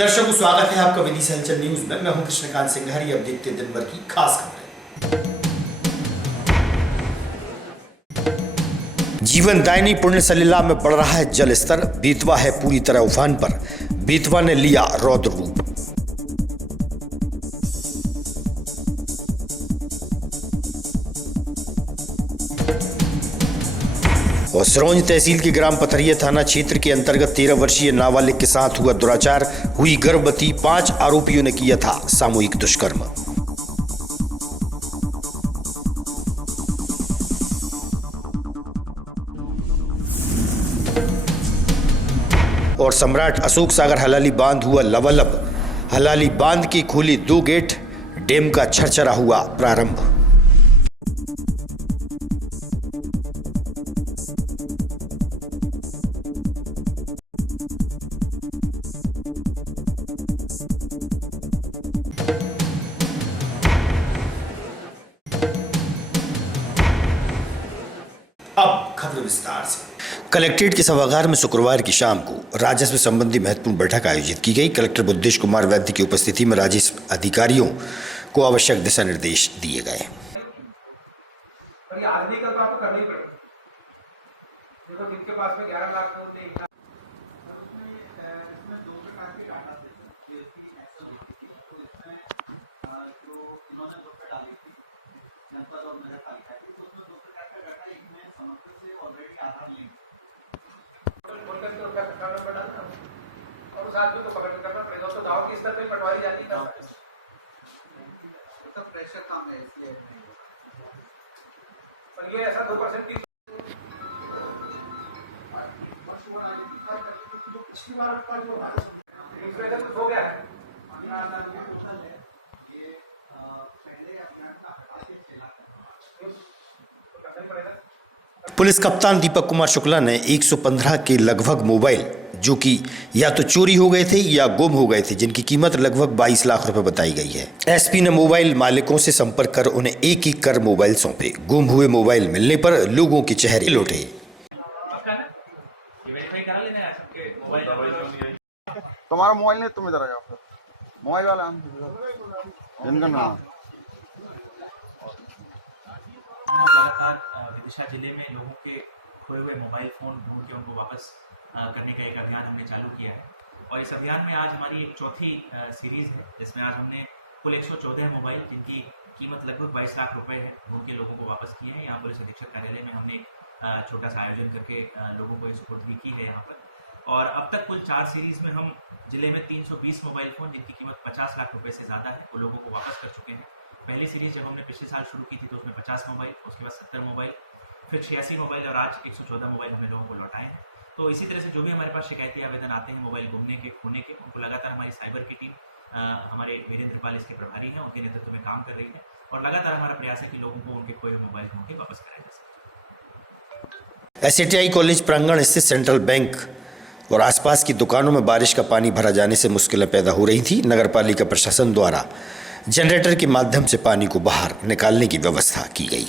दर्शकों, स्वागत है आपका विदिशा हलचल न्यूज में। मैं हूं कृष्णकांत सिंघारी। अब देखते हैं दिन भर की खास खबरें। जीवनदायिनी पुण्य सलिला में बढ़ रहा है जल स्तर। बेतवा है पूरी तरह उफान पर। बेतवा ने लिया रौद्र रूप। और सिरोंज तहसील के ग्राम पथरिया थाना क्षेत्र के अंतर्गत 13 वर्षीय नाबालिग के साथ हुआ दुराचार। हुई गर्भवती। 5 आरोपियों ने किया था सामूहिक दुष्कर्म। और सम्राट अशोक सागर हलाली बांध हुआ लबालब। हलाली बांध के खोले 2 गेट। डैम का छरछरा हुआ प्रारंभ। अब खबर विस्तार से। कलेक्ट्रेट के सभागार में शुक्रवार की शाम को राजस्व संबंधी महत्वपूर्ण बैठक आयोजित की गई। कलेक्टर बुद्धेश कुमार वैद्य की उपस्थिति में राजस्व अधिकारियों को आवश्यक दिशा निर्देश दिए गए। और उस आदमी को पकड़ करना पड़ेगा। तो गांव के स्तर पे पटवारी जाती है, तो प्रेशर कम है इसलिए। पर ये ऐसा 2% की पिछली बार का जो इन्फ्लेशन कुछ हो गया है। ये पहले अभियान का आगे चला तो करना ही पड़ेगा। पुलिस कप्तान दीपक कुमार शुक्ला ने 115 के लगभग मोबाइल जो कि या तो चोरी हो गए थे या गुम हो गए थे, जिनकी कीमत लगभग 22 लाख रुपए बताई गई है। एसपी ने मोबाइल मालिकों से संपर्क कर उन्हें एक-एक कर मोबाइल सौंपे। गुम हुए मोबाइल मिलने पर लोगों के चेहरे लौटे। तुम्हारा मोबाइल नहीं, तुम इधर आ जाओ। मोबाइल वाला इनका नाम लगातार विदिशा जिले में लोगों के खोए हुए मोबाइल फ़ोन ढूंढ के उनको वापस करने का एक अभियान हमने चालू किया है। और इस अभियान में आज हमारी एक चौथी सीरीज़ है, जिसमें आज हमने कुल 114 मोबाइल जिनकी कीमत लगभग 22 लाख रुपए है ढूंढ के लोगों को वापस किए हैं। यहाँ पुलिस अधीक्षक कार्यालय में हमने एक छोटा सा आयोजन करके लोगों को ये सुपुर्दगी की है यहाँ पर। और अब तक कुल 4 सीरीज़ में हम जिले में 320 मोबाइल फ़ोन जिनकी कीमत 50 लाख रुपये से ज़्यादा है वो लोगों को वापस कर चुके हैं। पहली सीरीज़ जब हमने पिछले साल शुरू की थी तो उसमें 50 मोबाइल, उसके बाद 70 मोबाइल, फिर 86 मोबाइल और आज 114 मोबाइल हमने लोगों को लौटाए हैं। तो इसी तरह से जो भी हमारे पास शिकायती आवेदन आते हैं मोबाइल गुमने के, खोने के, उनको लगातार हमारी साइबर की टीम, हमारे वीरेंद्र पाल इसके प्रभारी हैं, उनके नेतृत्व में काम कर रही है। और लगातार हमारा प्रयास है कि लोगों को उनके खोए हुए मोबाइल ढूंढ के वापस कराया जा सके। एसएटीआई कॉलेज प्रांगण स्थित सेंट्रल बैंक और आसपास की दुकानों में बारिश का पानी भरा जाने से मुश्किलें पैदा हो रही थी। नगरपालिका प्रशासन द्वारा जनरेटर के माध्यम से पानी को बाहर निकालने की व्यवस्था की गई।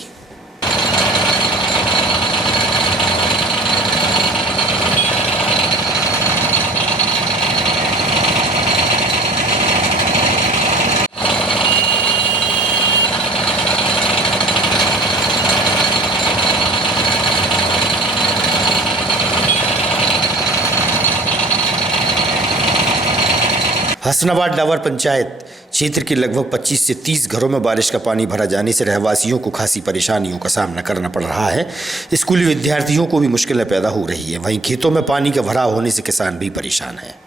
हसनाबाद डावर पंचायत क्षेत्र के लगभग 25 से 30 घरों में बारिश का पानी भरा जाने से रहवासियों को खासी परेशानियों का सामना करना पड़ रहा है। स्कूली विद्यार्थियों को भी मुश्किलें पैदा हो रही है। वहीं खेतों में पानी का भराव होने से किसान भी परेशान है।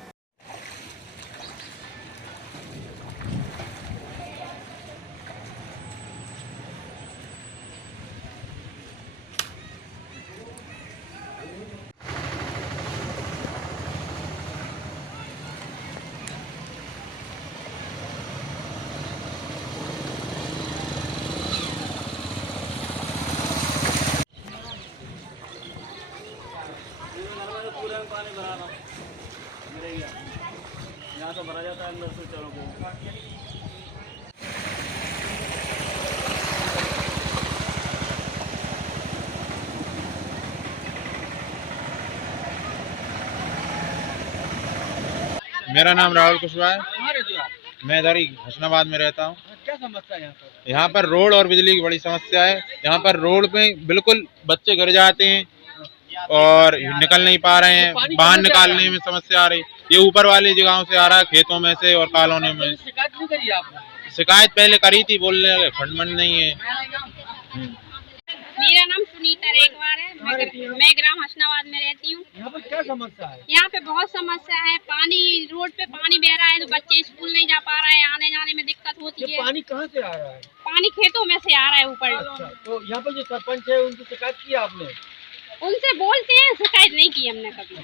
यहाँ तो भरा जाता है अंदर से। चलो मेरा नाम राहुल कुशवाहा है। कहाँ रहते हो आप? मैं इधर ही हसनाबाद में रहता हूँ। क्या समस्या है यहाँ पर? यहाँ पर रोड और बिजली की बड़ी समस्या है। यहाँ पर रोड पे बिल्कुल बच्चे गिर जाते हैं और निकल नहीं पा रहे हैं। बाहर निकालने में समस्या आ रही। ये ऊपर वाली जगहों से आ रहा है, खेतों में से और कॉलोनी में। शिकायत नहीं करी आपने? शिकायत पहले करी थी, बोल रहे फंड मंड नहीं है। मेरा नाम सुनीता रेखवार है। मैं ग्राम हसनाबाद में रहती हूँ। यहाँ पर क्या समस्या है? यहाँ पे बहुत समस्या है। पानी, रोड पे पानी बह रहा है तो बच्चे स्कूल नहीं जा पा रहे हैं, आने जाने में दिक्कत होती ये है। पानी कहाँ से आ रहा है? पानी खेतों में से आ रहा है ऊपर। अच्छा, तो यहाँ पर जो सरपंच है उनकी शिकायत की आपने? उनसे बोलते हैं, शिकायत नहीं की हमने कभी।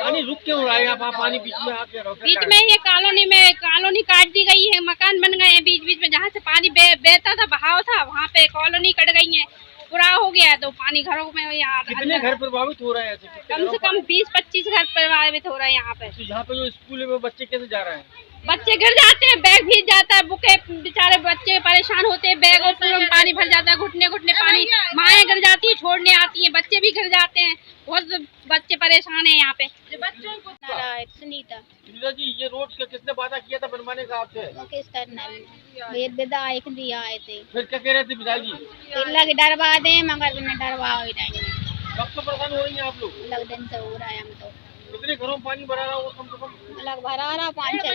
पानी रुक क्यों रहा है? यहाँ पानी बीच में आके बीच में ये कॉलोनी काट दी गई है, मकान बन गए हैं बीच बीच में। जहाँ से पानी बहता था, बहाव था, वहाँ पे कॉलोनी कट गई है, पूरा हो गया है। तो पानी घरों में कितने घर प्रभावित हो रहे हैं? कम से कम 20-25 घर प्रभावित हो रहे हैं यहाँ पे। यहाँ पे जो स्कूल है वो बच्चे कैसे जा रहे हैं? बच्चे गिर जाते हैं, बैग भीग जाता है, बुके बेचारे बच्चे परेशान होते हैं, बैग और पूरे में पानी भर जाता है, घुटने घुटने पानी। माएँ गिर जाती है, छोड़ने आती हैं, बच्चे भी गिर जाते हैं। बहुत बच्चे परेशान हैं यहाँ पे। बच्चों को सुनीता जी, ये रोड का किसने वादा किया था बनवाने का आपसे? विधायक भी आए थे, फिर क्या कह रहे थे विधायक जी? लग डरवा दे, मगर डरवा हो जाएंगे। कब से परेशान हो रही हैं आप लोग? लग दिन से हो रहा है हम तो। कितने घरों में पानी भरा रहा होगा कम से कम? लग भरा रहा 5-6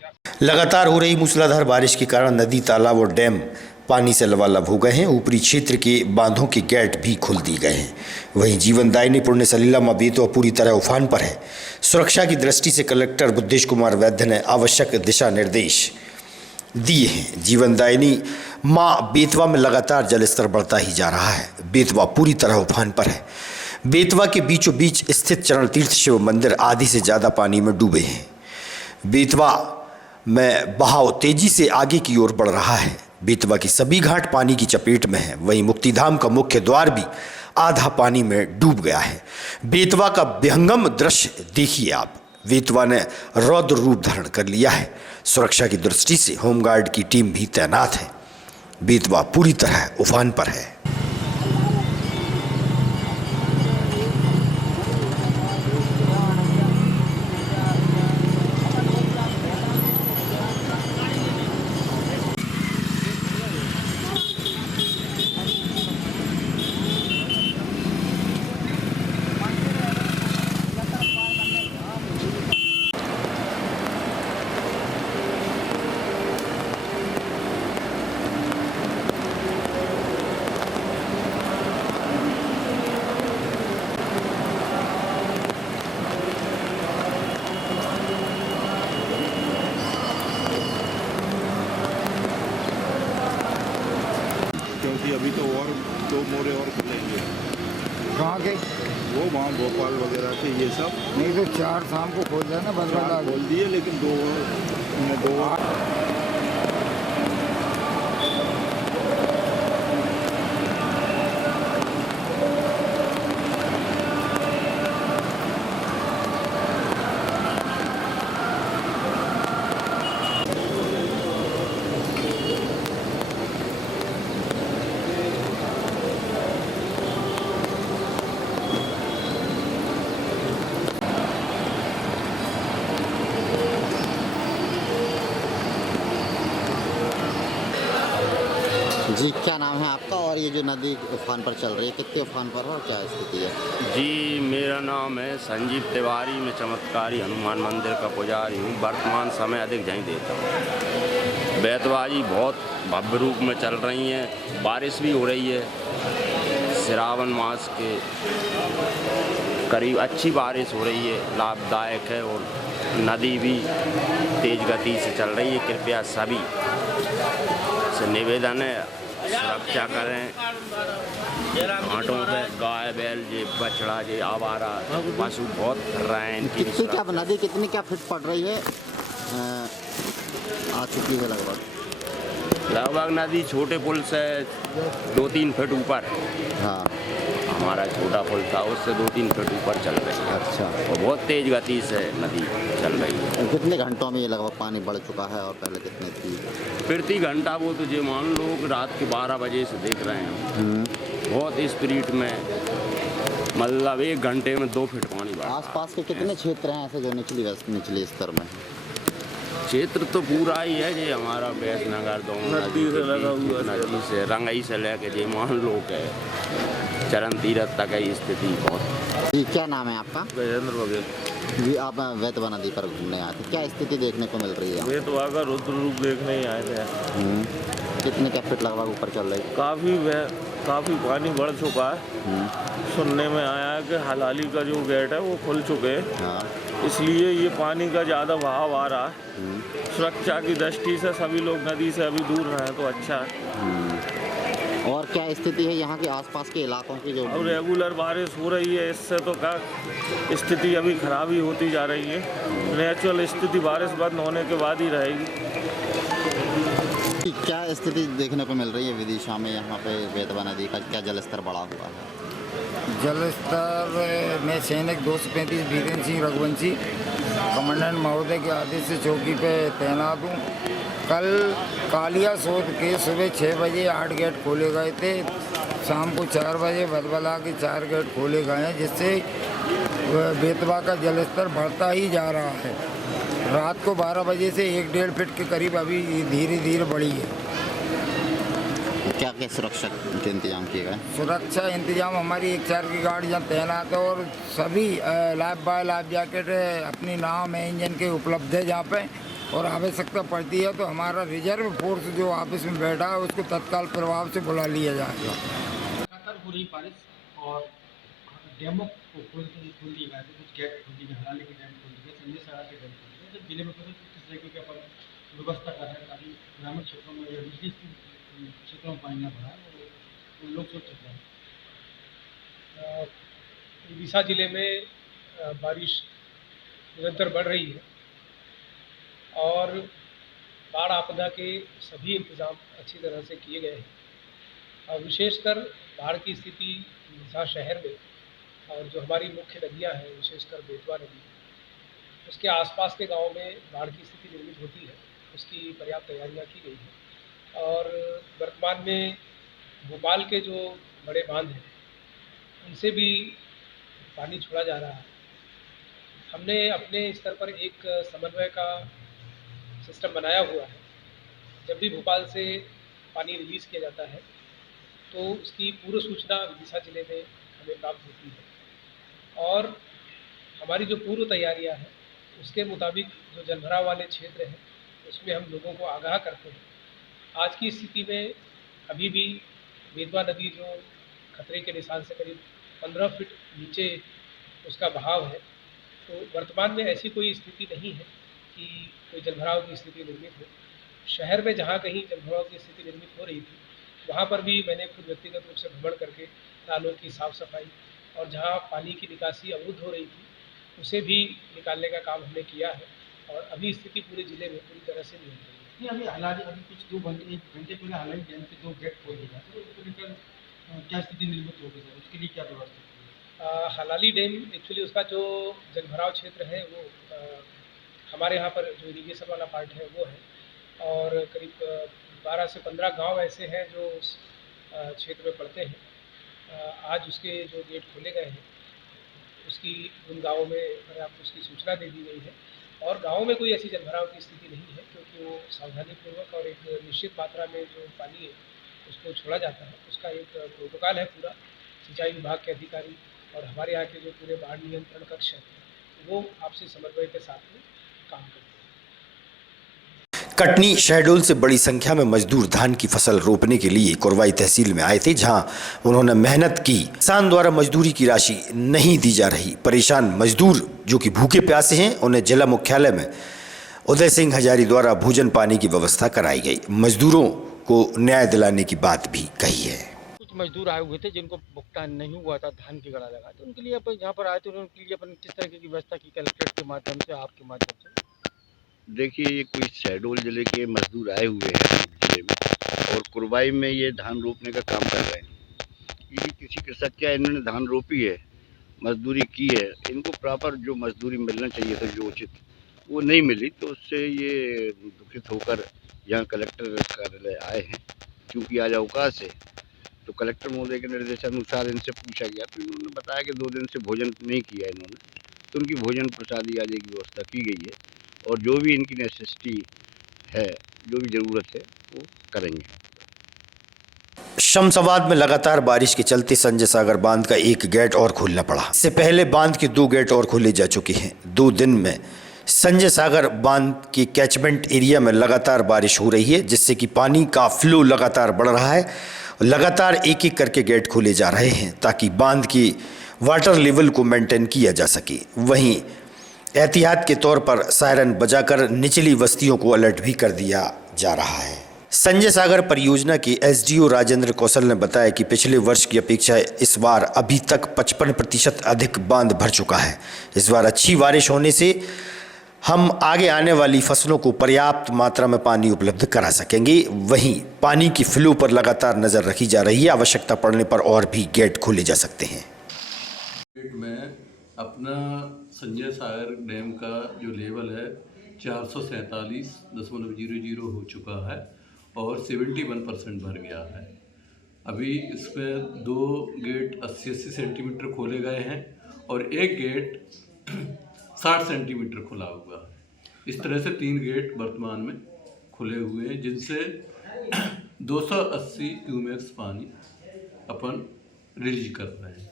घर। लगातार हो रही मूसलाधार बारिश के कारण नदी, तालाब और डैम पानी से लबालब हो गए हैं। ऊपरी क्षेत्र के बांधों के गेट भी खोल दिए गए हैं। वहीं जीवनदायिनी पुण्य सलीला मां बेतवा पूरी तरह उफान पर है। सुरक्षा की दृष्टि से कलेक्टर बुद्धेश कुमार वैद्य ने आवश्यक दिशा निर्देश दिए हैं। जीवनदायिनी मां बेतवा में लगातार जलस्तर बढ़ता ही जा रहा है। बेतवा पूरी तरह उफान पर है। बेतवा के बीचों बीच स्थित चरण तीर्थ शिव मंदिर आधी से ज़्यादा पानी में डूबे हैं। बेतवा में बहाव तेजी से आगे की ओर बढ़ रहा है। बेतवा की सभी घाट पानी की चपेट में है। वहीं मुक्तिधाम का मुख्य द्वार भी आधा पानी में डूब गया है। बेतवा का विहंगम दृश्य देखिए आप। बेतवा ने रौद्र रूप धारण कर लिया है। सुरक्षा की दृष्टि से होमगार्ड की टीम भी तैनात है। बेतवा पूरी तरह उफान पर है। क्योंकि अभी तो और 2 मोरे और खुलेंगे। कहाँ के? वो वहाँ भोपाल वगैरह के ये सब नहीं तो 4 शाम को खोल जाए ना, बदला खोल दिए, लेकिन 2 जी, क्या नाम है आपका? और ये जो नदी उफान पर चल रही है, कितने उफान पर है और क्या स्थिति है? जी, मेरा नाम है संजीव तिवारी। मैं चमत्कारी हनुमान मंदिर का पुजारी हूँ। वर्तमान समय अधिक झहीं देता हूँ। बेतवाजी बहुत भव्य रूप में चल रही हैं। बारिश भी हो रही है। श्रावण मास के करीब अच्छी बारिश हो रही है, लाभदायक है। और नदी भी तेज गति से चल रही है। कृपया सभी से निवेदन है, सुरक्षा करें। घाटों पे गाय, बैल, जे बछड़ा, जे आवारा पशु बहुत फिर रहे हैं। इनकी कितनी क्या नदी कितनी क्या फिट पड़ रही है? आ चुकी है लगभग नदी छोटे पुल से 2-3 फीट ऊपर। हाँ, हमारा छोटा पुल था, उससे 2-3 फीट ऊपर चल रही है। अच्छा। और बहुत तेज गति से नदी चल रही है। कितने घंटों में ये लगभग पानी बढ़ चुका है और पहले कितने थी? प्रति घंटा वो तो जो मान लो रात के 12 बजे से देख रहे हैं। बहुत स्पीड में मतलब 1 घंटे में 2 फीट पानी बढ़ा। आसपास के कितने क्षेत्र हैं ऐसे जो निचली स्तर में हैं? क्षेत्र तो पूरा ही है जी, हमारा बैसनगर नदी से लगा हुआ, नदी से रंगई से लेके जी मान लो के चरण तीरथ तक है स्थिति बहुत। जी क्या नाम है आपका? गजेंद्र बघेल। जी आप वेतवा नदी पर घूमने आए थे, क्या स्थिति देखने को मिल रही है? वेतवा का रुद्र रूप देखने ही आए थे। कितने क्या फीट लगभग ऊपर चल रही है? काफ़ी पानी बढ़ चुका है। सुनने में आया है कि हलाली का जो गेट है वो खुल चुके हैं। हाँ। इसलिए ये पानी का ज़्यादा बहाव आ रहा है। सुरक्षा की दृष्टि से सभी लोग नदी से अभी दूर रहें तो अच्छा है। और क्या स्थिति है यहाँ के आसपास के इलाकों की? जो अब रेगुलर बारिश हो रही है, इससे तो क्या स्थिति अभी खराब ही होती जा रही है। नेचुरल स्थिति बारिश बंद होने के बाद ही रहेगी। क्या स्थिति देखने को मिल रही है विदिशा में? यहाँ पे वेतवा नदी का क्या जलस्तर बढ़ा हुआ है? जलस्तर में सैनिक 235 वीरेंद्र सिंह रघुवंशी कमांडेंट महोदय के आदेश से चौकी पे तैनात हूँ। कल कालिया सोध के सुबह 6 बजे 8 गेट खोले गए थे। शाम को 4 बजे बदबला के 4 गेट खोले गए हैं, जिससे बेतवा का जलस्तर बढ़ता ही जा रहा है। रात को 12 बजे से 1-1.5 फीट के करीब अभी धीरे धीरे बढ़ी है। क्या क्या सुरक्षा के इंतजाम किए गए? सुरक्षा इंतजाम हमारी 1-4 की गाड़ी जहाँ तैनात है और सभी लाइफ बाय लाइफ जैकेट अपनी नाव में इंजन के उपलब्ध है। जहाँ पे और आवश्यकता पड़ती है तो हमारा रिजर्व फोर्स जो ऑफिस में बैठा है उसको तत्काल प्रभाव से बुला लिया जाएगा। लगातार हो रही बारिश और डैमों को खोल दिए गए थे, कुछ गेट खोल दिए गए, हलाली के डैम खोल दिए गए, संजय सारा के डैम खोल दिए गए। जिले में किस तरीके के अपन व्यवस्था कर रहे हैं ताकि ग्रामीण क्षेत्रों में या निजी क्षेत्रों में पानी न भरा और लोग सुरक्षित रहें। विदिशा जिले में बारिश निरंतर बढ़ रही है और बाढ़ आपदा के सभी इंतजाम अच्छी तरह से किए गए हैं। और विशेषकर बाढ़ की स्थिति विदिशा शहर में और जो हमारी मुख्य नदियां हैं, विशेषकर बेतवा नदी, उसके आसपास के गांव में बाढ़ की स्थिति निर्मित होती है, उसकी पर्याप्त तैयारियां की गई हैं। और वर्तमान में भोपाल के जो बड़े बांध हैं उनसे भी पानी छोड़ा जा रहा है। हमने अपने स्तर पर एक समन्वय का सिस्टम बनाया हुआ है। जब भी भोपाल से पानी रिलीज़ किया जाता है तो उसकी पूर्व सूचना विदिशा जिले में हमें प्राप्त होती है और हमारी जो पूर्व तैयारियां हैं उसके मुताबिक जो जलभराव वाले क्षेत्र हैं उसमें हम लोगों को आगाह करते हैं। आज की स्थिति में अभी भी बेतवा नदी जो खतरे के निशान से करीब 15 फीट नीचे उसका बहाव है, तो वर्तमान में ऐसी कोई स्थिति नहीं है कि कोई जलभराव की स्थिति निर्मित हो। शहर में जहाँ कहीं जलभराव की स्थिति निर्मित हो रही थी वहाँ पर भी मैंने खुद व्यक्तिगत रूप से भ्रमण करके नालों की साफ़ सफाई और जहाँ पानी की निकासी अवरुद्ध हो रही थी उसे भी निकालने का काम हमने किया है और अभी स्थिति पूरे ज़िले में पूरी तरह से नियंत्रण है। अभी हालांकि अभी कुछ 2 घंटे पहले हालांकि डैम के 2 गेट खोल दिए गए, उसको लेकर क्या स्थिति निर्मित होगी सर, उसके लिए क्या व्यवस्था? हलाली डैम एक्चुअली उसका जो जलभराव क्षेत्र है वो हमारे यहाँ पर जो इरीगेशन वाला पार्ट है वो है और करीब 12 से 15 गांव ऐसे हैं जो उस क्षेत्र में पड़ते हैं। आज उसके जो गेट खोले गए हैं उसकी उन गाँवों में पर्याप्त उसकी सूचना दे दी गई है और गाँव में कोई ऐसी जलभराव की स्थिति नहीं है क्योंकि वो सावधानीपूर्वक और एक निश्चित मात्रा में जो पानी है उसको छोड़ा जाता है। उसका एक प्रोटोकॉल है पूरा। सिंचाई विभाग के अधिकारी और हमारे यहाँ के जो पूरे बाढ़ नियंत्रण कक्ष हैं वो आपसी समन्वय के साथ में काम करते हैं। कटनी शहडोल से बड़ी संख्या में मजदूर धान की फसल रोपने के लिए कोरवाई तहसील में आए थे, जहां उन्होंने मेहनत की। किसान द्वारा मजदूरी की राशि नहीं दी जा रही। परेशान मजदूर जो कि भूखे प्यासे हैं, उन्हें जिला मुख्यालय में उदय सिंह हजारी द्वारा भोजन पानी की व्यवस्था कराई गई। मजदूरों को न्याय दिलाने की बात भी कही है। कुछ मजदूर आए हुए थे जिनको भुगतान नहीं हुआ था धान की गड़ा लगा, तो उनके लिए अपन यहाँ पर आए थे, उनके लिए अपन किस तरह की व्यवस्था की कलेक्ट्रेट के माध्यम से, आपके माध्यम से? देखिए, ये कोई शहडोल ज़िले के मजदूर आए हुए हैं ज़िले में और कुरवाई में ये धान रोपने का काम कर रहे हैं। ये किसी कृषक क्या इन्होंने धान रोपी है, मजदूरी की है, इनको प्रॉपर जो मजदूरी मिलना चाहिए था जो उचित, वो नहीं मिली, तो उससे ये दुखित होकर यहाँ कलेक्टर कार्यालय आए हैं। क्योंकि आज अवकाश है तो कलेक्टर महोदय के निर्देशानुसार इनसे पूछा गया तो इन्होंने बताया कि 2 दिन से भोजन नहीं किया इन्होंने, तो उनकी भोजन प्रसादी आदि की व्यवस्था की गई है और जो भी इनकी नेसेसिटी है, जो भी ज़रूरत है वो करेंगे। शमशाबाद में लगातार बारिश के चलते संजय सागर बांध का एक गेट और खोलना पड़ा। इससे पहले बांध के 2 गेट और खोले जा चुके हैं। 2 दिन में संजय सागर बांध के कैचमेंट एरिया में लगातार बारिश हो रही है, जिससे कि पानी का फ्लो लगातार बढ़ रहा है। लगातार एक एक करके गेट खोले जा रहे हैं ताकि बांध की वाटर लेवल को मेंटेन किया जा सके। वहीं एहतियात के तौर पर सायरन बजाकर निचली बस्तियों को अलर्ट भी कर दिया जा रहा है। संजय सागर परियोजना के एसडीओ राजेंद्र कौशल ने बताया कि पिछले वर्ष की अपेक्षा इस बार अभी तक 55% अधिक बांध भर चुका है। इस बार अच्छी बारिश होने से हम आगे आने वाली फसलों को पर्याप्त मात्रा में पानी उपलब्ध करा सकेंगे। वहीं पानी की फ्लो पर लगातार नज़र रखी जा रही है। आवश्यकता पड़ने पर और भी गेट खोले जा सकते हैं। में अपना संजय सागर डैम का जो लेवल है 447.00 हो चुका है और 71% भर गया है। अभी इसमें 2 गेट 80 सेंटीमीटर खोले गए हैं और एक गेट 60 सेंटीमीटर खुला हुआ है। इस तरह से 3 गेट वर्तमान में खुले हुए हैं, जिनसे 280 क्यूमेक्स पानी अपन रिलीज कर रहे हैं,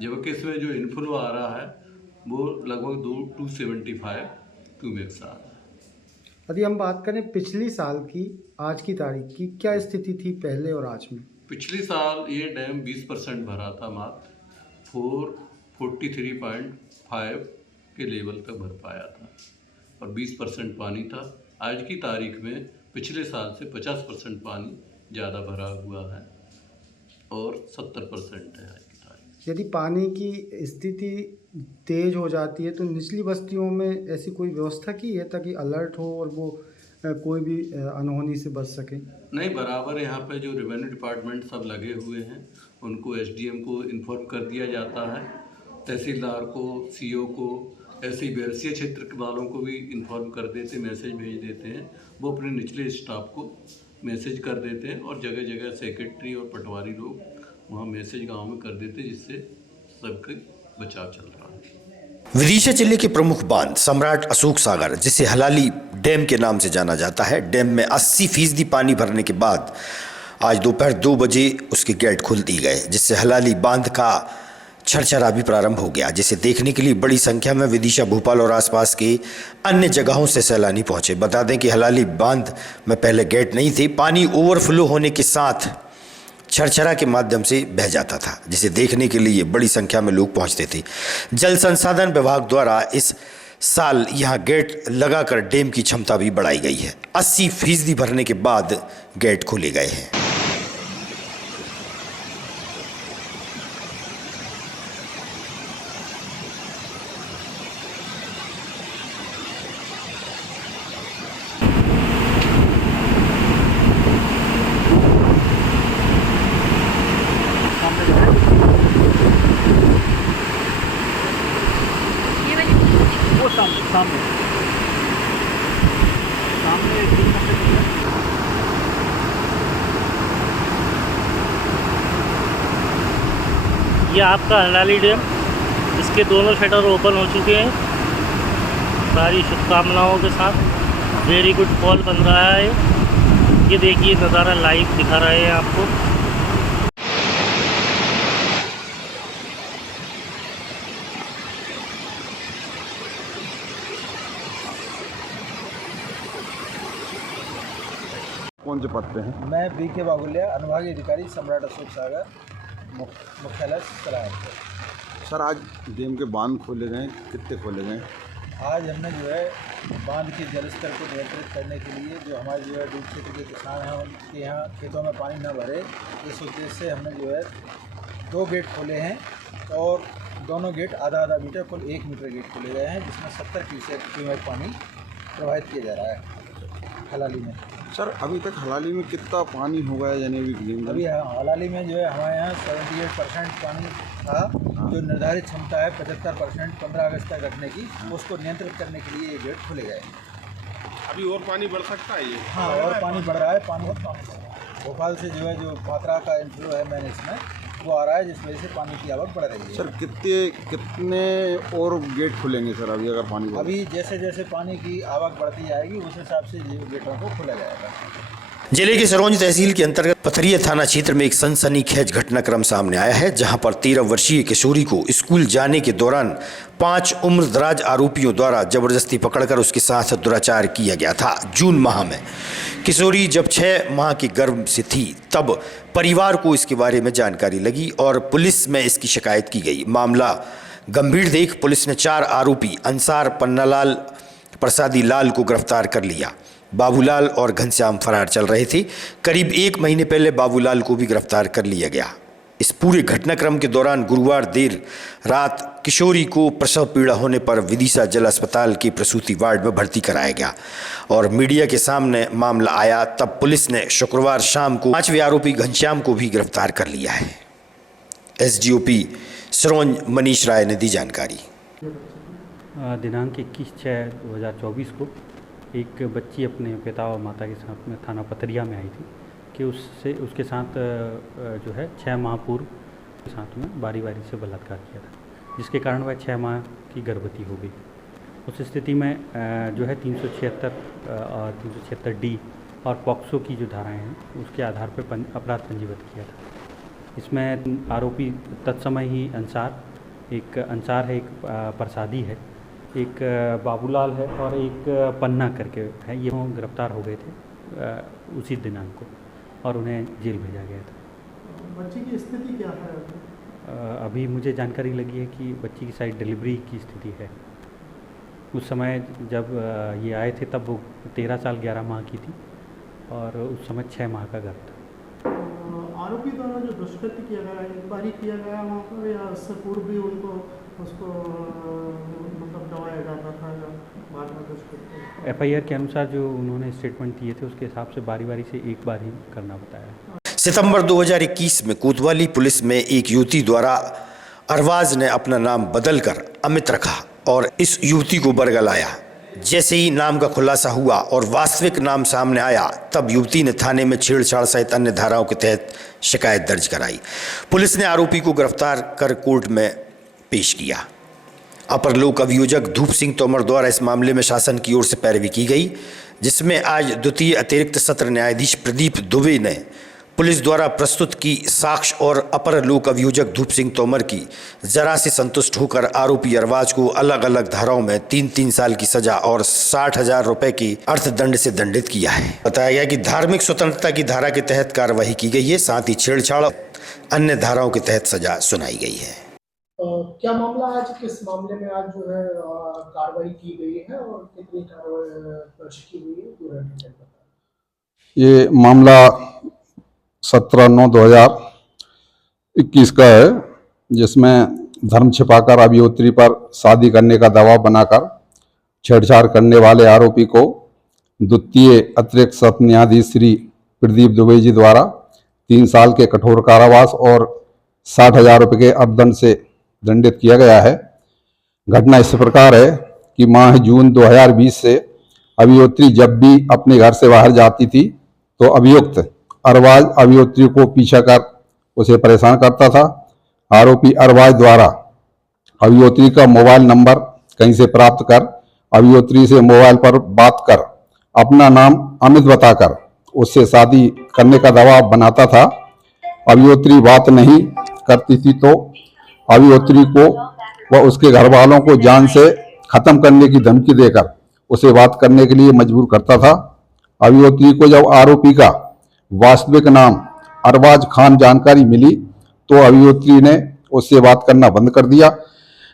जबकि इसमें जो इनफ्लो आ रहा है वो लगभग 275 क्यूमेक्स आ रहा है। यदि हम बात करें पिछली साल की आज की तारीख की, क्या स्थिति थी पहले और आज में? पिछले साल ये डैम 20% भरा था, मात्र 443.5 के लेवल तक भर पाया था और 20% पानी था। आज की तारीख में पिछले साल से 50% पानी ज़्यादा भरा हुआ है और 70% है आज की तारीख। यदि पानी की स्थिति तेज हो जाती है तो निचली बस्तियों में ऐसी कोई व्यवस्था की है ताकि अलर्ट हो और वो कोई भी अनहोनी से बच सके? नहीं, बराबर यहाँ पे जो रेवेन्यू डिपार्टमेंट सब लगे हुए हैं, उनको एसडीएम को इन्फॉर्म कर दिया जाता है, तहसीलदार को, सीओ को, ऐसे ही बैरसिया क्षेत्र के वालों को भी इन्फॉर्म कर देते, मैसेज भेज देते हैं। वो अपने निचले स्टाफ को मैसेज कर देते हैं और जगह जगह सेक्रेटरी और पटवारी लोग वहाँ मैसेज गांव में कर देते, जिससे सबके बचाव चल रहा है। विदिशा जिले के प्रमुख बांध सम्राट अशोक सागर, जिसे हलाली डैम के नाम से जाना जाता है, डैम में 80% पानी भरने के बाद आज दोपहर 2 बजे उसके गेट खोल दिए गए, जिससे हलाली बांध का छरछरा भी प्रारंभ हो गया, जिसे देखने के लिए बड़ी संख्या में विदिशा, भोपाल और आसपास के अन्य जगहों से सैलानी पहुंचे। बता दें कि हलाली बांध में पहले गेट नहीं थे। पानी ओवरफ्लो होने के साथ छरछरा के माध्यम से बह जाता था, जिसे देखने के लिए बड़ी संख्या में लोग पहुंचते थे। जल संसाधन विभाग द्वारा इस साल यहां गेट लगाकर डैम की क्षमता भी बढ़ाई गई है। 80% भरने के बाद गेट खोले गए हैं। ये आपका हलाली डैम, इसके दोनों शटर ओपन हो चुके हैं सारी शुभकामनाओं के साथ। वेरी गुड फॉल बन रहा है। ये देखिए नज़ारा लाइव दिखा रहे हैं आपको। कौन से पद पे हैं? मैं बीके बागुलिया, अनुभागीय अधिकारी सम्राट अशोक सागर, मुख्यालय सलाहपुर। सर, आज डैम के बांध खोले गए, कितने खोले गए? आज हमने जो है बांध के जलस्तर को नियंत्रित करने के लिए जो हमारे जो है डूब क्षेत्र के किसान हैं उनके यहाँ खेतों में पानी न भरे, इस उद्देश्य से हमने जो है 2 गेट खोले हैं और दोनों गेट आधा मीटर, कुल 1 मीटर गेट खोले गए हैं, जिसमें 70 क्यूसेक पानी प्रवाहित किया जा रहा है हलाली में। सर, अभी तक हलाली में कितना पानी हो गया यानी अभी हलाली में जो है हमारे यहाँ 78% पानी था। जो निर्धारित क्षमता है 75% 15 अगस्त तक रखने की, उसको नियंत्रित करने के लिए ये गेट खुले गए। अभी और पानी बढ़ सकता है ये? हाँ, और पानी बढ़ रहा है, पानी बहुत पानी। भोपाल से जो है जो मात्रा का इनफ्लो है मैन इसमें वो आ रहा है, जिस वजह से पानी की आवक बढ़ रही है। सर कितने और गेट खुलेंगे सर अभी अगर पानी बढ़े? अभी जैसे जैसे पानी की आवक बढ़ती जाएगी उस हिसाब से ये गेटों को खोला जाएगा। जिले के सरोंज तहसील के अंतर्गत पथरिया थाना क्षेत्र में एक सनसनीखेज घटनाक्रम सामने आया है, जहां पर 13 वर्षीय किशोरी को स्कूल जाने के दौरान 5 उम्रदराज आरोपियों द्वारा जबरदस्ती पकड़कर उसके साथ दुराचार किया गया था। जून माह में किशोरी जब 6 माह के गर्भ से थी तब परिवार को इसके बारे में जानकारी लगी और पुलिस में इसकी शिकायत की गई। मामला गंभीर देख पुलिस ने 4 आरोपी अंसार, पन्नालाल, प्रसादी लाल को गिरफ्तार कर लिया। बाबूलाल और घनश्याम फरार चल रहे थे। करीब 1 महीने पहले बाबूलाल को भी गिरफ्तार कर लिया गया। इस पूरे घटनाक्रम के दौरान गुरुवार देर रात किशोरी को प्रसव पीड़ा होने पर विदिशा जिला अस्पताल के प्रसूति वार्ड में भर्ती कराया गया और मीडिया के सामने मामला आया तब पुलिस ने शुक्रवार शाम को 5वें आरोपी घनश्याम को भी गिरफ्तार कर लिया है। एसडीओपी सरोंज मनीष राय ने दी जानकारी। दिनांक 21/6/2024 को एक बच्ची अपने पिता और माता के साथ में थाना पथरिया में आई थी कि उसके साथ जो है 6 माह पूर्व के साथ में बारी बारी से बलात्कार किया था, जिसके कारण वह 6 माह की गर्भवती हो गई। उस स्थिति में जो है 376 और 376D और पॉक्सो की जो धाराएं हैं उसके आधार पर अपराध पंजीबद्ध किया था। इसमें आरोपी तत्समय ही एक अंसार है, एक प्रसादी है, एक बाबूलाल है और एक पन्ना करके है, ये गिरफ्तार हो गए थे उसी दिनांक को और उन्हें जेल भेजा गया था। बच्ची की स्थिति क्या है? अभी मुझे जानकारी लगी है कि बच्ची की शायद डिलीवरी की स्थिति है। उस समय जब ये आए थे तब वो 13 साल 11 माह की थी और उस समय 6 माह का गर्भ था। आरोपी द्वारा जो दुष्कृत्य किया गया एक बार ही किया गया वहाँ पर या उससे पूर्व भी उसको मतलब दबाया जाता था या बाद में दुष्कृत्य? FIR के अनुसार जो उन्होंने स्टेटमेंट दिए थे उसके हिसाब से बारी बारी से एक बार ही करना बताया। सितंबर 2021 में कोतवाली पुलिस में एक युवती द्वारा अरवाज ने अपना नाम बदलकर अमित रखा और इस युवती को बरगलाया। जैसे ही नाम का खुलासा हुआ और वास्तविक नाम सामने आया तब युवती ने थाने में छेड़छाड़ सहित अन्य धाराओं के तहत शिकायत दर्ज कराई। पुलिस ने आरोपी को गिरफ्तार कर कोर्ट में पेश किया। अपर लोक अभियोजक धूप सिंह तोमर द्वारा इस मामले में शासन की ओर से पैरवी की गई, जिसमें आज द्वितीय अतिरिक्त सत्र न्यायाधीश प्रदीप दुबे ने पुलिस द्वारा प्रस्तुत की साक्ष्य और अपर लोक अभियोजक धूप सिंह तोमर की जरा से संतुष्ट होकर आरोपी अरवाज को अलग अलग धाराओं में 3-3 साल की सजा और 60,000 रुपए की अर्थदंड से दंडित किया है। बताया गया कि धार्मिक स्वतंत्रता की धारा के तहत कार्रवाई की गई है, साथ ही छेड़छाड़ अन्य धाराओं के तहत सजा सुनाई गई है। क्या मामला आज किस मामले में आज जो है कार्रवाई की गई है और कितनी कार्रवाई की हुई है पूरा डिटेल बताएं। ये मामला 17/9/2021 का है, जिसमें धर्म छिपाकर अभियोत्री पर शादी करने का दबाव बनाकर छेड़छाड़ करने वाले आरोपी को द्वितीय अतिरिक्त सत्र न्यायाधीश श्री प्रदीप दुबे जी द्वारा 3 साल के कठोर कारावास और 60,000 रुपये के अर्थदंड से दंडित किया गया है। घटना इस प्रकार है कि माह जून 2020 से अभियोत्री जब भी अपने घर से बाहर जाती थी तो अभियुक्त अरवाज अभियोत्री को पीछा कर उसे परेशान करता था। आरोपी अरवाज द्वारा अभियोत्री का मोबाइल नंबर कहीं से प्राप्त कर अभियोत्री से मोबाइल पर बात कर अपना नाम अमित बताकर उससे शादी करने का दबाव बनाता था। अभियोत्री बात नहीं करती थी तो अभियोत्री को व उसके घर वालों को जान से खत्म करने की धमकी देकर उसे बात करने के लिए मजबूर करता था। अभियोत्री को जब आरोपी का वास्तविक नाम अरवाज खान जानकारी मिली तो अभियोत्री ने उससे बात करना बंद कर दिया।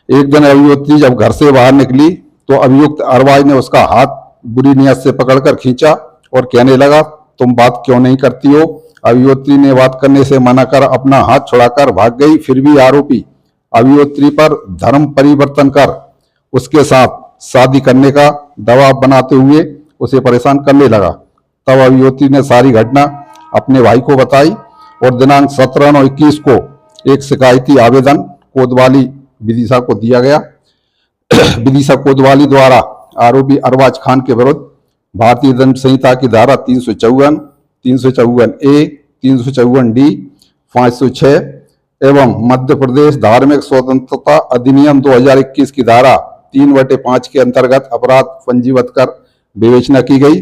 एक दिन अभियोत्री जब घर से बाहर निकली तो अभियुक्त अरवाज ने उसका हाथ बुरी नियत से पकड़कर खींचा और कहने लगा, तुम बात क्यों नहीं करती हो। अभियोत्री ने बात करने से मना कर अपना हाथ छुड़ाकर भाग गई। फिर भी आरोपी अभियोत्री पर धर्म परिवर्तन कर उसके साथ शादी करने का दबाव बनाते हुए उसे परेशान करने लगा। तब अभियोत्री ने सारी घटना अपने भाई को बताई और दिनांक 17/9/21 को एक शिकायती आवेदन कोतवाली विदिशा को दिया गया। विदिशा कोतवाली द्वारा आरोपी अरवाज खान के विरुद्ध भारतीय दंड संहिता की धारा 354, 354A, 354D, 506 एवं मध्य प्रदेश धार्मिक स्वतंत्रता अधिनियम 2021 की धारा 3/5 के अंतर्गत अपराध पंजीबद्ध कर विवेचना की गई।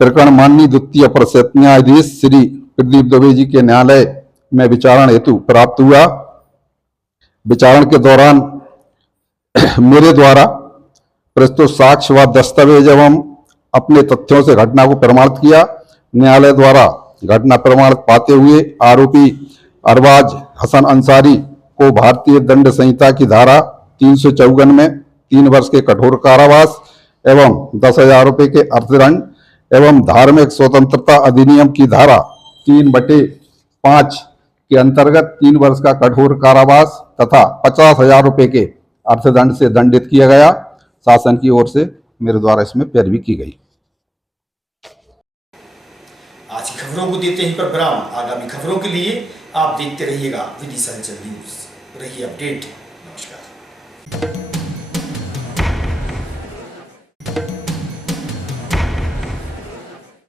प्रकरण माननीय द्वितीय अपर सत्र न्यायाधीश श्री प्रदीप दुबे जी के न्यायालय में विचारण हेतु प्राप्त हुआ। विचारण के दौरान मेरे द्वारा प्रस्तुत साक्ष्य व दस्तावेज एवं अपने तथ्यों से घटना को प्रमाणित किया। न्यायालय द्वारा घटना प्रमाणित पाते हुए आरोपी अरबाज हसन अंसारी को भारतीय दंड संहिता की धारा 354 में 3 वर्ष के कठोर कारावास एवं 10,000 रुपये के अर्थदंड एवं धार्मिक स्वतंत्रता अधिनियम की धारा 3/5 के अंतर्गत 3 वर्ष का कठोर कारावास तथा 50,000 रुपये के अर्थदंड से दंडित किया गया। शासन की ओर से मेरे द्वारा इसमें पैरवी की गई। आज की खबरों को देते ही पर विराम। आगामी खबरों के लिए आप देखते रहिएगा विदिशा न्यूज। रहिए अपडेट।